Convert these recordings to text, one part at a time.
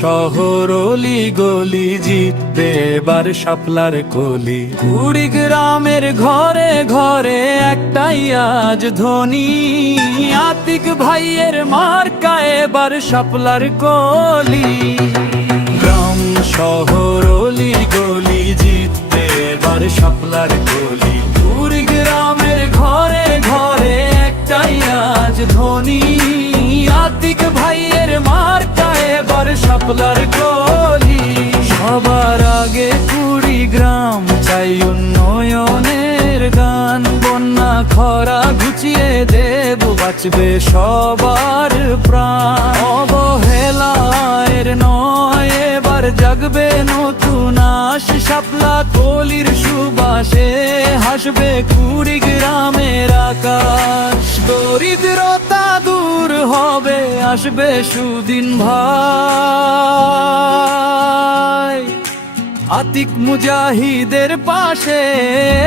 শহর অলি গলি জিতবে এবার শাপলার কলি। কুড়িগ্রামের ঘরে ঘরে একটাই আজ ধ্বনি, আতিক ভাইয়ের মার্কা এবার শাপলার কলি। গ্রাম শহর অলি গলি জিতবে এবার শাপলার কলি। কুড়িগ্রামের ঘরে ঘরে একটাই আজ ধ্বনি, আতিক ভাইয়ের মার্কা এবার শাপলার কলি। সবার আগে কুড়িগ্রাম চাই উন্নয়নের গান, বন্যা খরা ঘুচিয়ে দেব বাঁচবে সবার প্রাণ। অবহেলার নয় এবার জাগবে নতুন আশ, শাপলা কলির সুবাসে হাসবে কুড়িগ্রামের আকাশ। দরিদ্রতা দূর হবে আসবে সুদিন ভাই, আতিক মুজাহিদের পাশে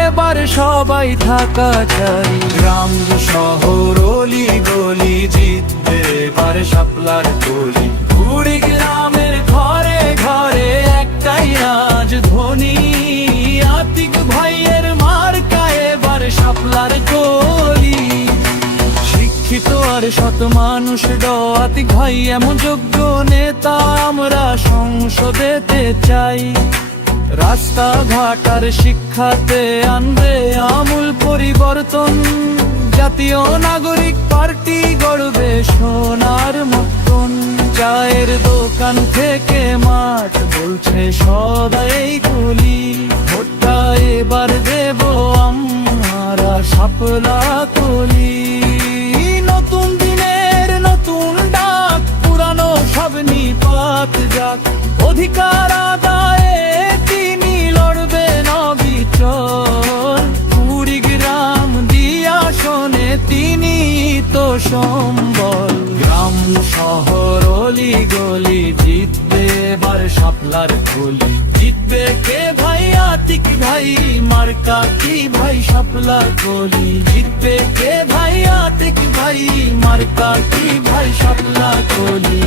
এবার সবাই থাকা চাই। গ্রাম শহর অলি গলি জিতবে এবার শাপলার কলি। কুড়িগ্রামের ঘরে ঘরে একটাই আজ ধ্বনি, আতিক ভাইয়ের মার্কা এবার শাপলার কলি। শিক্ষিত আর শত মানুষ আতিক ভাই এমন যোগ্য নেতা আমরা সংসদেতে চাই। রাস্তাঘাট আর শিক্ষাতে আনবে আমূল পরিবর্তন, জাতীয় নাগরিক পার্টি গড়বে সোনার মতন। চায়ের দোকান থেকে মাঠ বলছে সদাই কলি, ভোটটা এবার দেব আমরা শাপলা কলি। নতুন দিনের নতুন ডাক, পুরানো সব নিপাত যাক, অধিকার আদায়ে তিনি লড়বেন অবিচল। কুড়িগ্রাম দিয়া শোনে তিনি তো সম্বল। গ্রাম শহর অলি গলি জিতবে এবার শাপলার কলি। জিতবে কে ভাই আতিক ভাই মার্কা কি ভাই শাপলা কলি। জিতবে কে ভাই আতিক ভাই মার্কা কি ভাই শাপলা কলি।